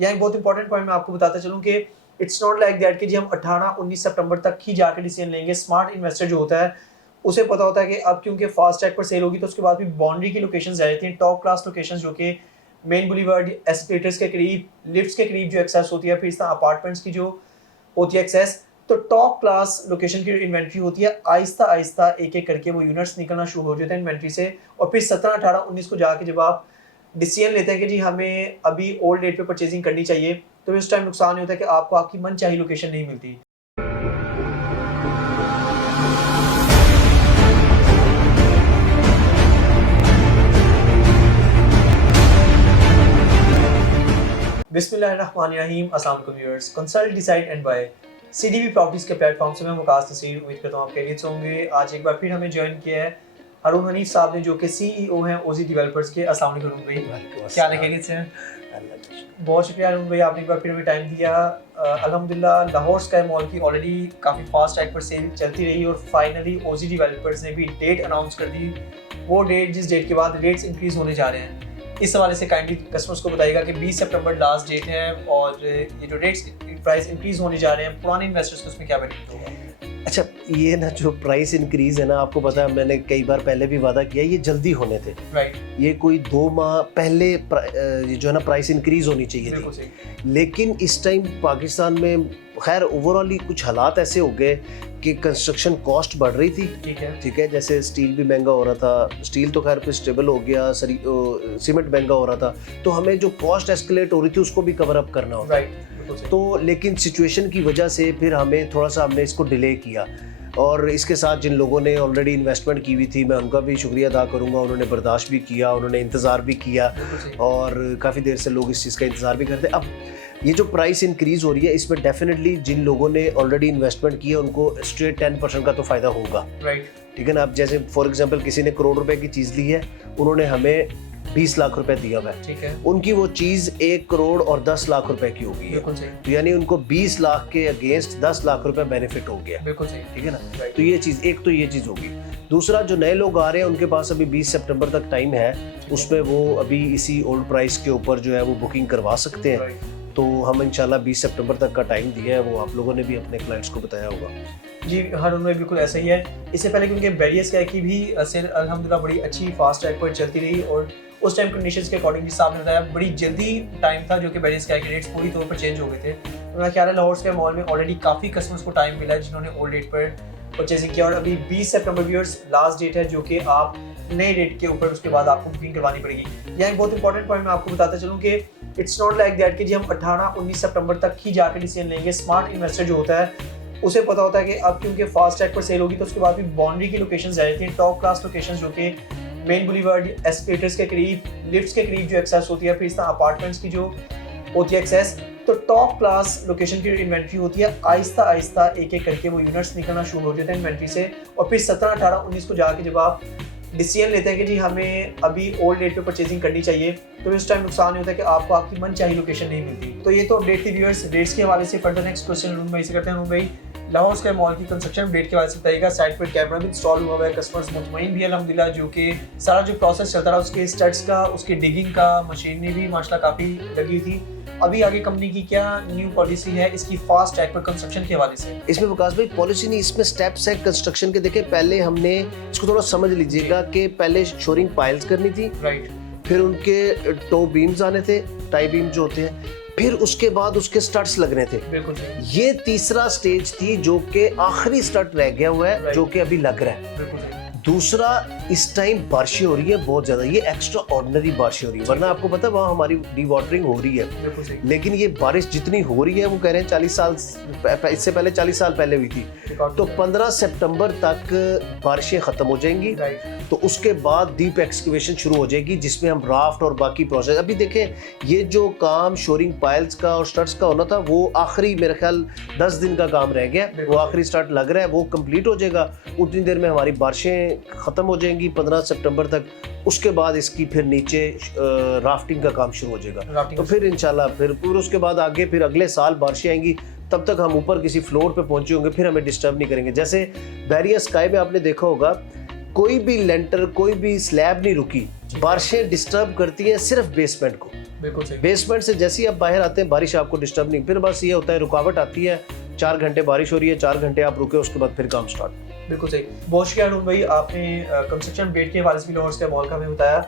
यहाँ एक बहुत इंपॉर्टेंट पॉइंट मैं आपको बताता चलूँ कि इट्स नॉट लाइक दैट कि जी हम 18-19 सितंबर तक ही जाकर डिसीजन लेंगे। स्मार्ट इन्वेस्टर जो होता है उसे पता होता है कि अब क्योंकि फास्ट ट्रैक पर सेल होगी तो उसके बाद भी बाउंड्री की लोकेशंस आ जाती हैं, टॉप क्लास लोकेशंस जो कि मेन बुलीवर्ड एस्केलेटर्स के करीब, लिफ्ट्स के करीब जो एक्सेस होती है, फिर इस तरह अपार्टमेंट्स की जो होती है एक्सेस। तो टॉप क्लास लोकेशन की इन्वेंट्री होती है, आहिस्ता आहिस्ता एक एक करके वो यूनिट्स निकलना शुरू हो जाते हैं इन्वेंट्री से। और फिर 17, 18, 19 को जाके जब आप डिसीजन लेते हैं कि जी हमें अभी ओल्ड डेट पे परचेजिंग करनी चाहिए, तो उस टाइम नुकसान ये होता है कि आपको आपकी मनचाही लोकेशन नहीं मिलती। बिस्मिल्लाहिर्रहमानिर्रहीम, अस्सलाम वालेकुम viewers. Consult, decide and buy CDB properties के प्लेटफॉर्म से मैं मुकास नसीर उम्मीद करता हूँ आप खैरियत से होंगे। आज एक बार फिर हमें ज्वाइन किया है हारून हनीफ साहब ने, जो कि सीईओ हैं ओजी डेवलपर्स के। अस्सलाम वालेकुम भाई, क्या हाल है, खैरियत से हैं? बहुत शुक्रिया हारून भाई, आपने एक बार फिर हमें टाइम दिया। अल्हम्दुलिल्लाह लाहौर स्काई मॉल की ऑलरेडी काफ़ी फास्ट ट्रैक पर सेल चलती रही और फाइनली ओजी डेवलपर्स ने भी डेट अनाउंस कर दी। वो डेट जिस डेट के बाद रेट्स इंक्रीज होने जा रहे हैं, इस हवाले से काइंडली कस्टमर्स को बताइएगा कि 20 सितंबर लास्ट डेट है और ये जो रेट्स प्राइस इंक्रीज होने जा रहे हैं, पुराने इन्वेस्टर्स को उसमें क्या बेनिफिट होगा? अच्छा, ये ना जो प्राइस इंक्रीज है ना, आपको पता है मैंने कई बार पहले भी वादा किया, ये जल्दी होने थे। राइट, ये कोई 2 माह पहले ये जो है ना प्राइस इंक्रीज होनी चाहिए थी। लेकिन इस टाइम पाकिस्तान में खैर ओवरऑल कुछ हालात ऐसे हो गए कि कंस्ट्रक्शन कॉस्ट बढ़ रही थी। ठीक है, जैसे स्टील भी महंगा हो रहा था, स्टील तो खैर फिर स्टेबल हो गया, सीमेंट महंगा हो रहा था, तो हमें जो कॉस्ट एस्केलेट हो रही थी उसको भी कवर अप करना होता है। तो लेकिन सिचुएशन की वजह से फिर हमने इसको डिले किया। और इसके साथ जिन लोगों ने ऑलरेडी इन्वेस्टमेंट की हुई थी, मैं उनका भी शुक्रिया अदा करूंगा। उन्होंने बर्दाश्त भी किया, उन्होंने इंतज़ार भी किया और काफ़ी देर से लोग इस चीज़ का इंतज़ार भी करते। अब ये जो प्राइस इंक्रीज़ हो रही है, इसमें डेफिनेटली जिन लोगों ने ऑलरेडी इन्वेस्टमेंट किया उनको स्ट्रेट 10% का तो फ़ायदा होगा। राइट, ठीक है ना। अब जैसे फॉर एग्जांपल किसी ने करोड़ रुपए की चीज़ ली है, उन्होंने हमें 20 लाख रुपए दिया हुआ है, ठीक है, उनकी वो चीज़ 1 करोड़ और 10 लाख रुपए की होगी। तो यानी उनको 20 लाख के अगेंस्ट 10 लाख रुपए बेनिफिट हो गया। बिल्कुल सही, ठीक है ना। तो ये चीज़ होगी। दूसरा, जो नए लोग आ रहे हैं उनके पास अभी 20 सितंबर तक टाइम है, उसमें वो अभी इसी ओल्ड प्राइस के ऊपर जो है वो बुकिंग करवा सकते हैं। तो हम इंशाल्लाह 20 सितंबर तक का टाइम दिया है, वो आप लोगों ने भी अपने क्लाइंट्स को बताया होगा। जी हारून भाई, बिल्कुल ऐसा ही है। इससे पहले क्योंकि बैरियर स्काई की भी सेल अल्हम्दुलिल्लाह बड़ी अच्छी फास्ट ट्रैक पर चलती रही और उस टाइम कंडीशंस के अकॉर्डिंग जिस साहब ने बताया, बड़ी जल्दी टाइम था जो कि बैरियर स्काई के रेट्स पूरी तौर पर चेंज हो गए थे। तो मेरा ख्याल है लाहौर स्काई मॉल में ऑलरेडी काफ़ी कस्टमर्स को टाइम मिला है जिन्होंने ओल्ड डेट पर परचेजिंग किया। और अभी 20 सितंबर व्यूअर्स लास्ट डेट है, जो कि आप नए डेट के ऊपर उसके बाद आपको बुकिंग करवानी पड़ेगी। यहाँ एक बहुत इंपॉर्टेंट पॉइंट मैं आपको बताता चलूँ कि इट्स नॉट लाइक दैट कि जी हम 18-19 सितंबर तक ही जाकर डिसीजन लेंगे। स्मार्ट इन्वेस्टर जो होता है उसे पता होता है कि अब क्योंकि फास्ट ट्रैक पर सेल होगी तो उसके बाद भी बाउंड्री की लोकेशंस आ जाती हैं, टॉप क्लास लोकेशंस जो कि मेन बुलीवर्ड एस्केलेटर्स के करीब, लिफ्ट्स के करीब जो एक्सेस होती है, फिर इस तरह अपार्टमेंट्स की जो होती है एक्सेस। तो टॉप क्लास लोकेशन की इन्वेंट्री होती है, आहिस्ता आहिस्ता एक एक करके वो यूनिट्स निकलना शुरू हो जाते हैं इन्वेंट्री से। और फिर 17, 18, 19 को जाके जब आप डिसीजन लेते हैं कि जी हमें अभी ओल्ड डेट पे परचेजिंग करनी चाहिए, तो उस टाइम नुकसान ये होता है कि आपको आपकी मनचाही लोकेशन नहीं मिलती। तो ये तो अपडेट थी व्यूअर्स। रेट्स के हवाले से फर्दर नेक्स्ट क्वेश्चन रूम भाई से करते हैं। रूम भाई, लाहौर स्काई मॉल की कंस्ट्रक्शन अपडेट के हवाले से बताइएगा। साइट पर कैमरा भी इंस्टॉल हुआ है, कस्टमर्स मुतमईन भी अल्हम्दुलिल्लाह, जो कि सारा जो प्रोसेस चलता रहा उसके स्टड्स का, उसके डिगिंग का, मशीनरी भी माशाल्लाह काफ़ी लगी थी। अभी आगे कंपनी की क्या न्यू पॉलिसी है इसकी फास्ट ट्रैक पर कंस्ट्रक्शन के हवाले से? इसमें विकास भाई पॉलिसी नहीं, इसमें स्टेप्स है कंस्ट्रक्शन के। देखें, पहले हमने इसको थोड़ा समझ लीजिएगा कि पहले शोरिंग पाइल्स करनी थी, राइट, फिर उनके टो बीम्स आने थे, टाई बीम जो होते हैं, फिर उसके बाद उसके स्टड्स लगने थे। बिल्कुल सही। ये तीसरा स्टेज थी जो कि आखिरी स्टड रह गया हुआ है, जो कि अभी लग रहा है। बिल्कुल सही। दूसरा, इस टाइम बारिशें हो रही है बहुत ज्यादा, ये एक्स्ट्रा ऑर्डिनरी बारिशें हो रही है, वरना आपको पता है वहाँ हमारी डी वाटरिंग हो रही है। लेकिन ये बारिश जितनी हो रही है, वो कह रहे हैं 40 साल इससे पहले 40 साल पहले हुई थी। तो 15 सितंबर तक बारिशें खत्म हो जाएंगी, तो उसके बाद डीप एक्सकवेशन शुरू हो जाएगी, जिसमें हम राफ्ट और बाकी प्रोसेस। अभी देखें, ये जो काम शोरिंग पाइल्स का और स्टड्स का होना था, वो आखिरी मेरे ख्याल 10 दिन का काम रह गया, वो आखिरी स्टार्ट लग रहा है, वो कंप्लीट हो जाएगा। उतनी देर में हमारी बारिशें खत्म हो जाएंगी 15 सितंबर तक। उसके बाद इसकी फिर नीचे राफ्टिंग का काम शुरू हो जाएगा। तो फिर इंशाल्लाह फिर उसके बाद आगे फिर अगले साल बारिशें आएंगी, तब तक हम ऊपर किसी फ्लोर पे पहुंचे होंगे, फिर हमें डिस्टर्ब नहीं करेंगे। जैसे बैरियर स्काई में आपने देखा होगा, कोई भी लेंटर, कोई भी स्लैब नहीं रुकी, बारिशें डिस्टर्ब करती हैं सिर्फ बेसमेंट को। बिल्कुल सही। बेसमेंट से जैसे ही आप बाहर आते हैं बारिश आपको डिस्टर्ब नहीं, फिर बस ये होता है रुकावट आती है, 4 घंटे बारिश हो रही है, 4 घंटे आप रुके, उसके बाद फिर काम स्टार्ट। बिल्कुल सही। बहुत शुक्रिया अरुण भाई, आपने कंस्ट्रक्शन अपडेट के हवाले से भी लाहौर स्काई मॉल का हमें बताया।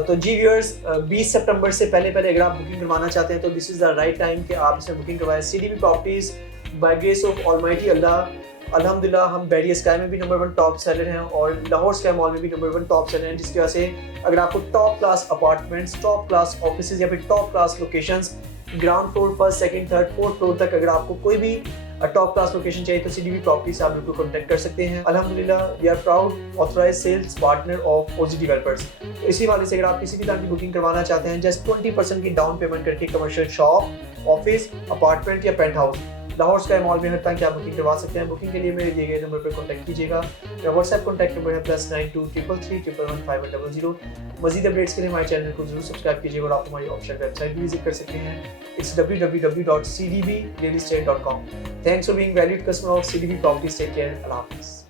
तो जी व्यूअर्स, 20 सितंबर से पहले अगर आप बुकिंग करवाना चाहते हैं तो this is the right time कि आप इसमें बुकिंग करवाएं। CDB properties by grace of almighty Allah, अल्हम्दुलिल्लाह हम बैरियर स्काई में भी नंबर 1 टॉप सेलर हैं और लाहौर स्काई मॉल में भी नंबर 1 टॉप सेलर हैं, जिसकी वजह से अगर आपको top class apartments, top class offices या फिर top class locations, ground floor, first, second, third, fourth floor तक अगर आपको कोई भी टॉप क्लास लोकेशन चाहिए तो सीडीबी प्रॉपर्टी से आप बिल्कुल कॉन्टैक्ट कर सकते हैं। अल्हम्दुलिल्लाह we are proud authorised sales partner of OG developers. तो इसी वाले से अगर आप किसी भी तरह की बुकिंग करवाना चाहते हैं, जस्ट 20% की डाउन पेमेंट करके कमर्शियल शॉप, ऑफिस, अपार्टमेंट या penthouse Lahore sky mall में हर तरह की आप बुकिंग करवा सकते हैं। बुकिंग के लिए मेरे दिए गए नंबर पर कॉन्टैक्ट कीजिएगा। मेरा व्हाट्सएप कॉन्टैक्ट नंबर है +92 333 111 500। मजीद अपडेट्स के लिए हमारे चैनल को जरूर सब्सक्राइब कीजिएगा और आप हमारी ऑफिशियल वेबसाइट भी विजिट कर सकते हैं। It's www.cdbrealestate.com। Thanks for being valued customer of CDB properties. Take care, अल्लाह हाफिज़।